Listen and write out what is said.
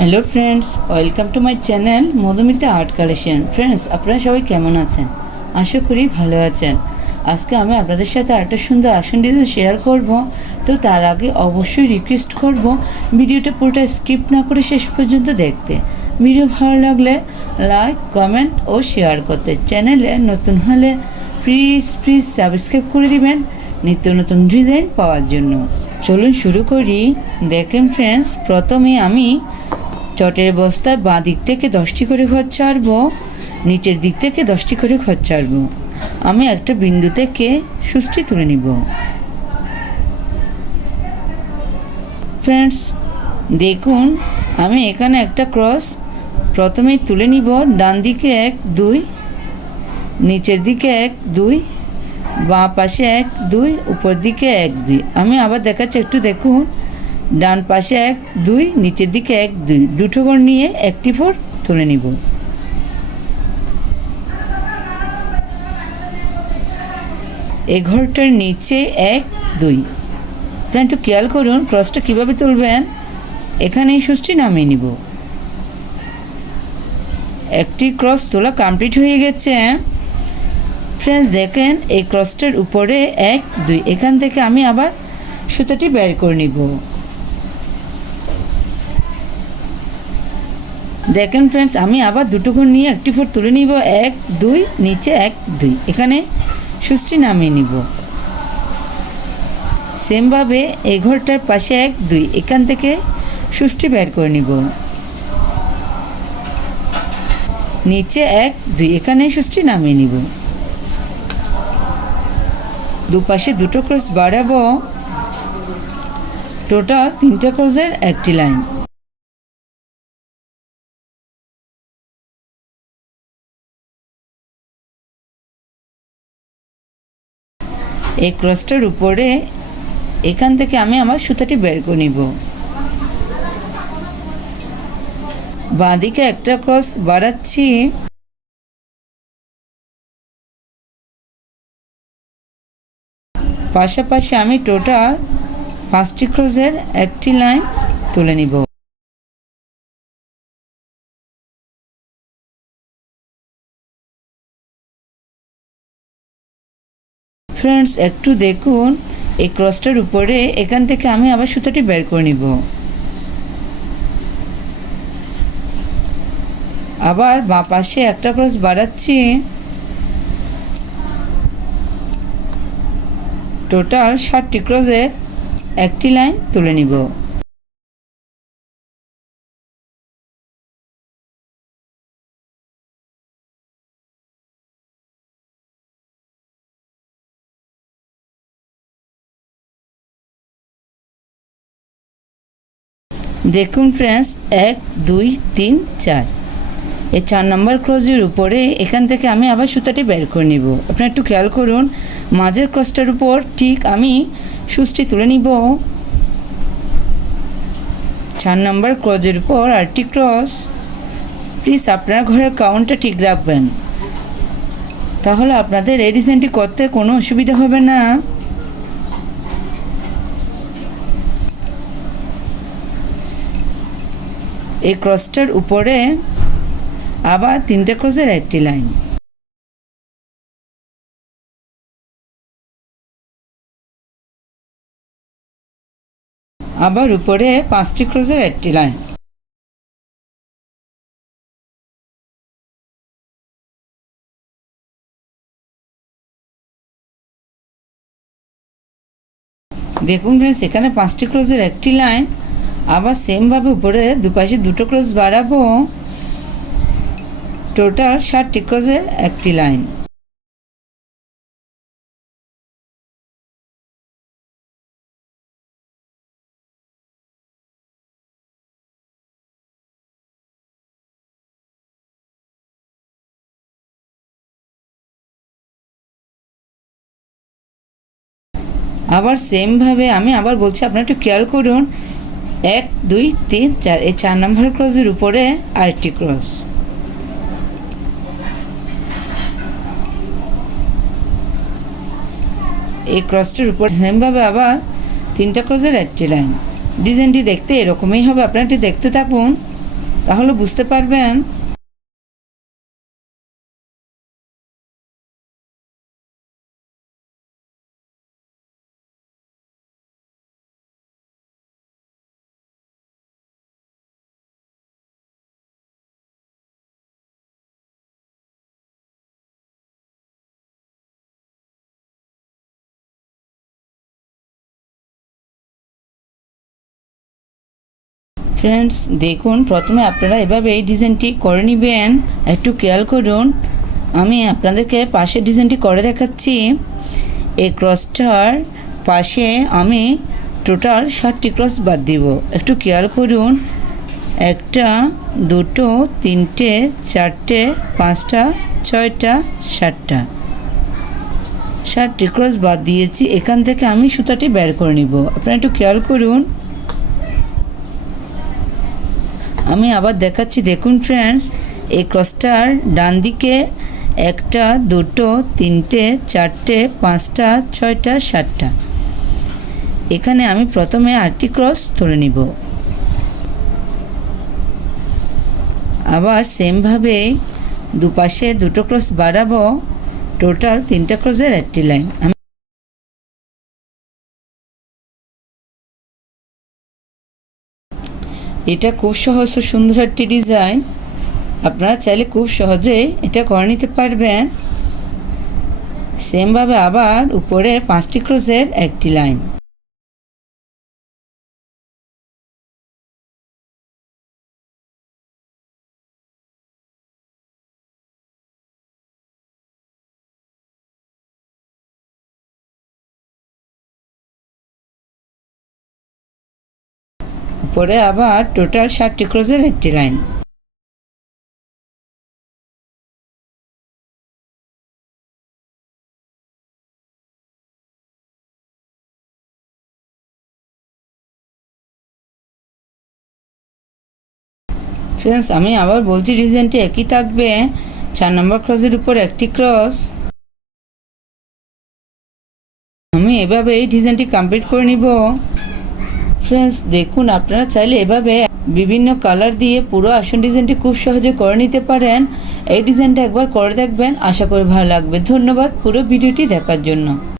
Hello friends, welcome to my channel Madhumita art collection. Friends, আপনারা সবাই কেমন আছেন? আশা করি ভালো আছেন। আজকে আমি আপনাদের সাথে একটা সুন্দর আসন ডিজাইন শেয়ার করব। তো তার আগে অবশ্যই রিকোয়েস্ট করব ভিডিওটা পুরোটা স্কিপ না করে শেষ পর্যন্ত দেখতে। ভিডিও ভালো লাগলে লাইক, কমেন্ট ও শেয়ার করতে। চ্যানেলে নতুন হলে প্লিজ সাবস্ক্রাইব করে দিবেন নিত্য নতুন ডিজাইন পাওয়ার জন্য। চলুন শুরু করি। দেখেন ফ্রেন্ডস, প্রথমে আমি চটের বস্তায় বাঁ দিক থেকে 10টি করে ঘর ছাড়বো, নিচের দিক থেকে 10টি করে ঘর ছাড়বো। আমি একটা বিন্দু থেকে সুচটি তুলে নিব। ফ্রেন্ডস দেখুন, আমি এখানে একটা ক্রস প্রথমেই তুলে নিব। ডান দিকে 1 2, নিচের দিকে 1 2, বাঁ পাশে 1 2, উপর দিকে 1 2। আমি আবার দেখাচ্ছি, একটু দেখুন। ডান পাশে 1 2, নিচের দিকে 1 2, দুটো ঘর নিয়ে একটি 4 তুলে নিব। এই ঘরটার নিচে 1 2। আপনারা একটু খেয়াল করুন ক্রসটা কীভাবে তুলবেন। এখানে এই সুচটি নামিয়ে নিব। একটি ক্রস তোলা কমপ্লিট হয়ে গেছে। ফ্রেন্ডস দেখেন, এই ক্রসটার উপরে 1 2, এখান থেকে আমি আবার সুতাটি বের করে নিব। দেখেন ফ্রেন্ডস, আমি আবার দুটো ঘর নিয়ে একটি 4 তুলে নিব। 1 2, নিচে 1 2, এখানে সুচটি নামিয়ে নিব। সেমভাবে এই ঘরটার পাশে 1 2, এখান থেকে সুচটি বের করে নিব। নিচে 1 2, এখানে সুচটি নামিয়ে নিব। দুপাশে দুটো ক্রস বাড়াবো। টোটাল 3টে ক্রসের একটি লাইন। এই ক্রসটার উপরে এখান থেকে আমি আমার সুতাটি বের করে নিব। বাঁ দিকে একটা ক্রস বাড়াচ্ছি। পাশাপাশি আমি টোটাল 5টি ক্রসের একটি লাইন তুলে নিব। ফ্রেন্ডস একটু দেখুন, এই ক্রসটার উপরে এখান থেকে আমি আবার সুতাটি বের করে নিব। আবার বাঁ পাশে একটা ক্রস বাড়াচ্ছি। টোটাল 7টি ক্রসের একটি লাইন তুলে নিব। দেখুন ফ্রেন্ডস, 1 2 3 4, এই 4 নম্বর ক্রসের উপরে এখান থেকে আমি আবার সুতাটি বের করে নিব। আপনারা একটু খেয়াল করুন, মাঝের ক্রসটার উপর ঠিক আমি সুচটি তুলে নিব। 4 নম্বর ক্রসের উপর আরেকটি ক্রস। প্লিজ আপনার ঘরের কাউন্টটা ঠিক রাখবেন, তাহলে আপনাদের এই ডিজাইনটি করতে কোনো অসুবিধা হবে না। এই ক্রসটার উপরে আবার 3টে ক্রসের একটি লাইন। আবার উপরে 5টি ক্রসের একটি লাইন। দেখুন ফ্রেন্ডস, এখানে 5টি ক্রসের একটি লাইন। আবার সেমভাবে উপরে দুপাশে দুটো ক্রস বাড়াবো। টোটাল 7টি ক্রসের একটি লাইন। আবার সেমভাবে আমি আবার বলছি, আপনারা একটু খেয়াল করুন। 1 2 3 4, এই 4 নম্বর ক্রসের উপরে আরেকটি ক্রস। এই ক্রসটির উপর সেমভাবে আবার 3টা ক্রসের একটি লাইন। ডিজাইনটি দেখতে এরকমই হবে, আপনারা এটি দেখতে থাকুন। তাহলে বুঝতে পারবেন। ফ্রেন্ডস দেখুন, প্রথমে আপনারা এভাবে এই ডিজাইনটি করে নেবেন। একটু খেয়াল করুন, আমি আপনাদেরকে পাশের ডিজাইনটি করে দেখাচ্ছি। এই ক্রসটার পাশে আমি টোটাল 7টি ক্রস বাদ দিব। একটু খেয়াল করুন, 1টা 2টো 3টে 4টে 5টা 6টা 7টা 7টি ক্রস বাদ দিয়েছি। এখান থেকে আমি সুতাটি বের করে নিব। আপনারা একটু খেয়াল করুন, আমি আবার দেখাচ্ছি। দেখুন ফ্রেন্ডস, এই ক্রসটার ডান দিকে 1টা 2টো 3টে 4টে 5টা 6টা 7টা, এখানে আমি প্রথমে 8টি ক্রস ধরে নিব। আবার সেমভাবে দুপাশে 2টো ক্রস বাড়াবো। টোটাল 3টা ক্রসের একটি লাইন। এটা খুব সহজ ও সুন্দর একটি ডিজাইন। আপনারা চাইলে খুব সহজে এটা করে নিতে পারবেন। সেমভাবে আবার উপরে 5টি ক্রসের একটি লাইন। উপরে আবার টোটাল 7টি ক্রসের একটি লাইন। ফ্রেন্ডস আমি আবার বলছি, ডিজাইনটি একই থাকবে। 4 নম্বর ক্রসের উপর একটি ক্রস। আমি এভাবে এই ডিজাইনটি কমপ্লিট করে নিব। ফ্রেন্ডস দেখুন, আপনারা চাইলে এভাবে বিভিন্ন কালার দিয়ে পুরো আসন ডিজাইনটি খুব সহজে করে নিতে পারেন। এই ডিজাইনটা একবার করে দেখবেন, আশা করি ভালো লাগবে। ধন্যবাদ পুরো ভিডিওটি দেখার জন্য।